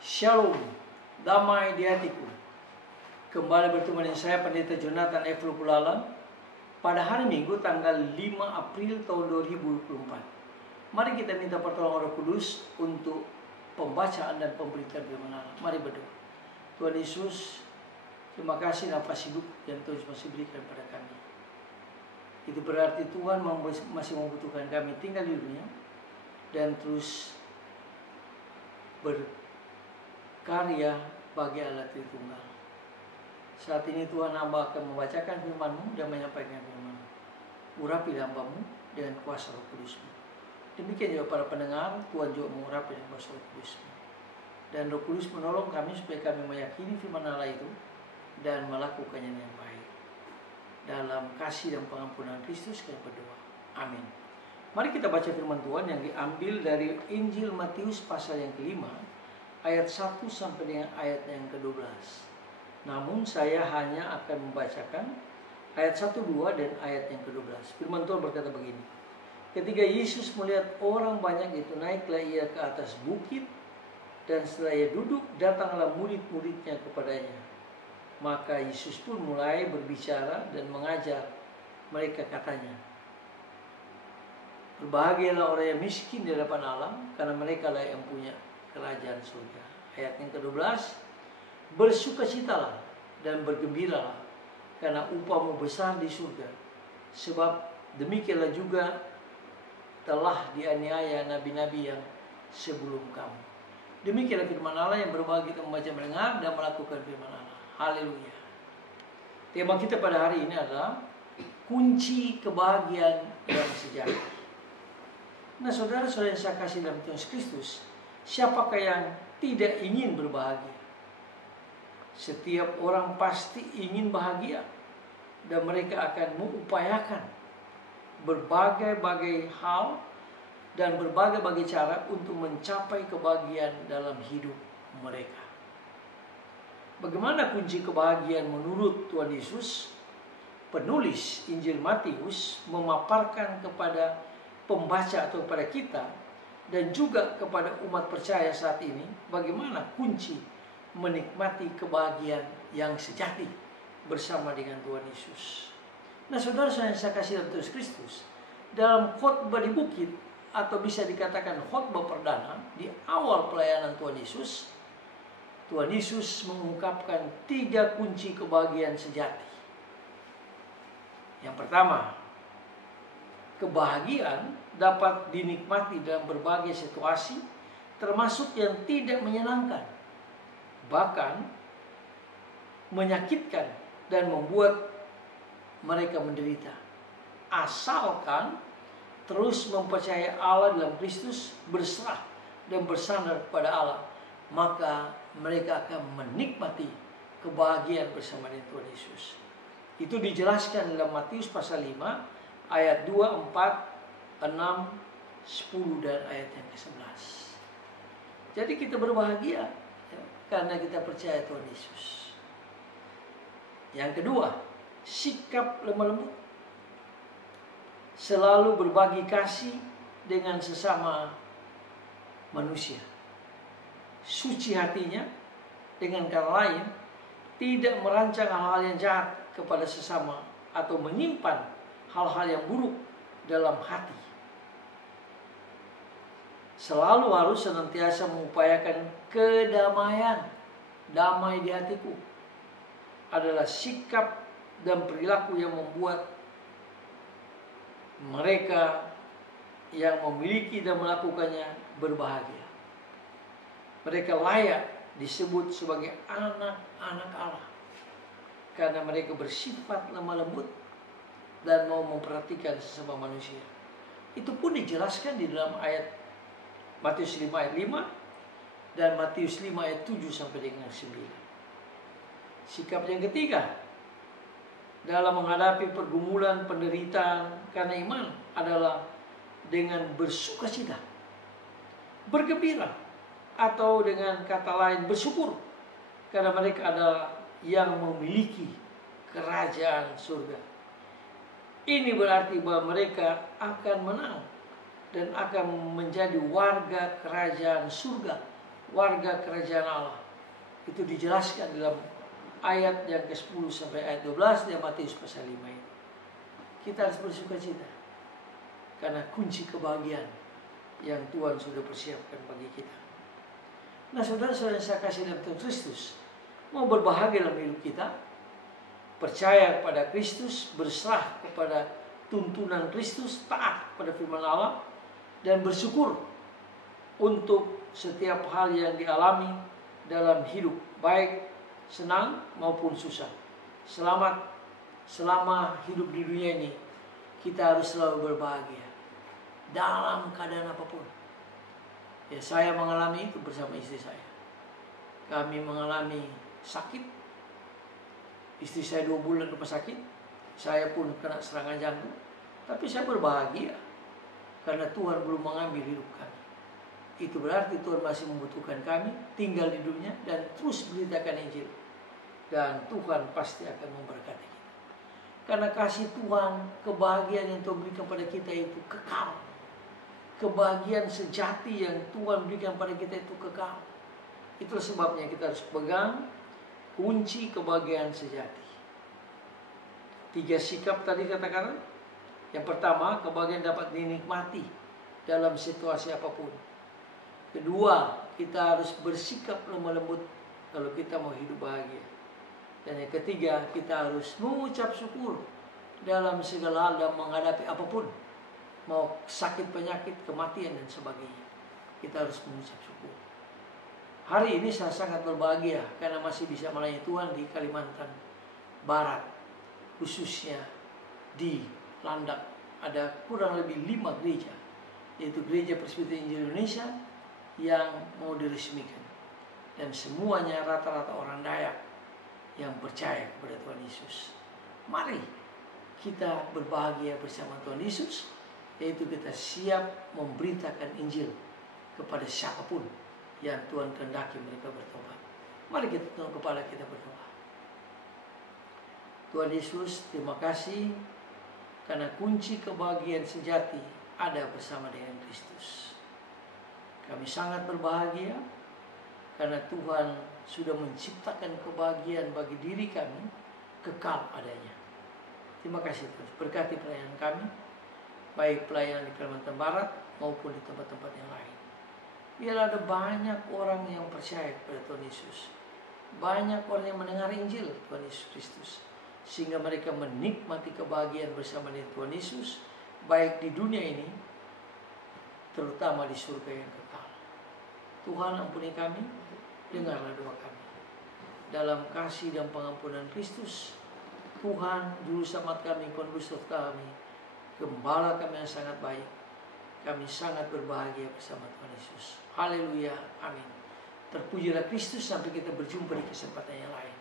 Shalom, damai di hatiku. Kembali bertemu dengan saya Pendeta Jonathan F. Lupulalang pada hari Minggu tanggal 5 April tahun 2024. Mari kita minta pertolongan Roh Kudus untuk pembacaan dan pemberitaan firman Allah. Mari berdoa. Tuhan Yesus, terima kasih nafas hidup yang Tuhan masih berikan pada kami. Itu berarti Tuhan masih membutuhkan kami tinggal di dunia dan terus berkarya bagi Allah Tritunggal. Saat ini Tuhan, hamba akan membacakan firman-Mu dan menyampaikan firman-Mu. Urapi hamba-Mu dengan kuasa Roh Kudus-Mu. Demikian juga para pendengar, Tuhan juga mengurapi dengan kuasa Roh Kudus-Mu. Dan Roh Kudus menolong kami supaya kami meyakini firman Allah itu dan melakukannya dengan baik. Dalam kasih dan pengampunan Kristus kami berdoa. Amin. Mari kita baca firman Tuhan yang diambil dari Injil Matius pasal yang kelima, ayat 1 sampai dengan ayat yang ke-12. Namun saya hanya akan membacakan ayat 1, 2 dan ayat yang ke-12. Firman Tuhan berkata begini. Ketika Yesus melihat orang banyak itu, naiklah ia ke atas bukit, dan setelah ia duduk, datanglah murid-muridnya kepadanya. Maka Yesus pun mulai berbicara dan mengajar mereka, katanya, berbahagialah orang yang miskin di hadapan Allah, karena mereka lah yang punya kerajaan surga. Ayat yang ke-12, bersukacitalah dan bergembiralah, karena upahmu besar di surga, sebab demikianlah juga telah dianiaya nabi-nabi yang sebelum kamu. Demikianlah firman Allah yang berbahagia kita membaca, mendengar, dan melakukan firman Allah. Haleluya. Tema kita pada hari ini adalah kunci kebahagiaan yang sejati. Nah, saudara-saudara yang saya kasih dalam Tuhan Kristus, siapakah yang tidak ingin berbahagia? Setiap orang pasti ingin bahagia, dan mereka akan mengupayakan berbagai-bagai hal dan berbagai-bagai cara untuk mencapai kebahagiaan dalam hidup mereka. Bagaimana kunci kebahagiaan menurut Tuhan Yesus? Penulis Injil Matius memaparkan kepada pembaca atau kepada kita dan juga kepada umat percaya saat ini bagaimana kunci menikmati kebahagiaan yang sejati bersama dengan Tuhan Yesus. Nah, saudara yang saya kasih dalam Tuhan Kristus, dalam khotbah di bukit atau bisa dikatakan khotbah perdana di awal pelayanan Tuhan Yesus mengungkapkan 3 kunci kebahagiaan sejati. Yang pertama, kebahagiaan dapat dinikmati dalam berbagai situasi, termasuk yang tidak menyenangkan, bahkan menyakitkan dan membuat mereka menderita. Asalkan terus mempercayai Allah dalam Kristus, berserah dan bersandar kepada Allah, maka mereka akan menikmati kebahagiaan bersama dengan Tuhan Yesus. Itu dijelaskan dalam Matius pasal 5 ayat 2, 4, 6, 10 dan ayat yang ke-11. Jadi kita berbahagia karena kita percaya Tuhan Yesus. Yang kedua, sikap lemah lembut. Selalu berbagi kasih dengan sesama manusia. Suci hatinya, dengan kata lain, tidak merancang hal-hal yang jahat kepada sesama atau menyimpan hal-hal yang buruk dalam hati. Selalu harus senantiasa mengupayakan kedamaian. Damai di hatiku adalah sikap dan perilaku yang membuat mereka yang memiliki dan melakukannya berbahagia. Mereka layak disebut sebagai anak-anak Allah karena mereka bersifat lemah lembut dan mau memperhatikan sesama manusia. Itu pun dijelaskan di dalam ayat Matius 5 ayat 5 dan Matius 5 ayat 7 sampai dengan 9. Sikap yang ketiga dalam menghadapi pergumulan penderitaan karena iman adalah dengan bersukacita, bergembira, atau dengan kata lain bersyukur, karena mereka adalah yang memiliki kerajaan surga. Ini berarti bahwa mereka akan menang dan akan menjadi warga kerajaan surga warga kerajaan Allah. Itu dijelaskan dalam ayat yang ke-10 sampai ayat 12 di Matius pasal 5 ini. Kita harus bersuka cita karena kunci kebahagiaan yang Tuhan sudah persiapkan bagi kita. Nah, saudara-saudara saya kasih dalam Tuhan Kristus, mau berbahagia dalam hidup kita, percaya kepada Kristus, berserah kepada tuntunan Kristus, taat kepada firman Allah, dan bersyukur untuk setiap hal yang dialami dalam hidup, baik senang maupun susah. Selamat selama hidup di dunia ini, kita harus selalu berbahagia dalam keadaan apapun. Ya, saya mengalami itu bersama istri saya. Kami mengalami sakit. Istri saya 2 bulan rumah sakit. Saya pun kena serangan jantung. Tapi saya berbahagia karena Tuhan belum mengambil hidup kami. Itu berarti Tuhan masih membutuhkan kami tinggal di dunia dan terus beritakan Injil. Dan Tuhan pasti akan memberkati kita. Karena kasih Tuhan, kebahagiaan yang Tuhan berikan pada kita itu kekal. Kebahagiaan sejati yang Tuhan berikan pada kita itu kekal. Itulah sebabnya kita harus pegang kunci kebahagiaan sejati. 3 sikap tadi katakan. Yang pertama, kebahagiaan dapat dinikmati dalam situasi apapun. Kedua, kita harus bersikap lemah lembut kalau kita mau hidup bahagia. Dan yang ketiga, kita harus mengucap syukur dalam segala hal dan menghadapi apapun. Mau sakit, penyakit, kematian, dan sebagainya. Kita harus mengucap syukur. Hari ini saya sangat berbahagia karena masih bisa melayani Tuhan di Kalimantan Barat. Khususnya di Landak. Ada kurang lebih 5 gereja. Yaitu Gereja Presbiteran Injil Indonesia yang mau diresmikan. Dan semuanya rata-rata orang Dayak yang percaya kepada Tuhan Yesus. Mari kita berbahagia bersama Tuhan Yesus. Yaitu kita siap memberitakan Injil kepada siapapun yang Tuhan kehendaki mereka bertobat. Mari kita tunduk kepala kita berdoa. Tuhan Yesus, terima kasih karena kunci kebahagiaan sejati ada bersama dengan Kristus. Kami sangat berbahagia karena Tuhan sudah menciptakan kebahagiaan bagi diri kami kekal adanya. Terima kasih Tuhan. Berkati pelayanan kami, baik pelayanan di Kalimantan Barat maupun di tempat-tempat yang lain. Biar ada banyak orang yang percaya kepada Tuhan Yesus. Banyak orang yang mendengar Injil Tuhan Yesus Kristus. Sehingga mereka menikmati kebahagiaan bersama dengan Tuhan Yesus. Baik di dunia ini, terutama di surga yang kekal. Tuhan ampuni kami, dengarlah doa kami. Dalam kasih dan pengampunan Kristus, Tuhan juru selamat kami, penebus kami, Gembala kami yang sangat baik. Kami sangat berbahagia bersama Tuhan Yesus. Haleluya, amin. Terpujilah Kristus sampai kita berjumpa di kesempatan yang lain.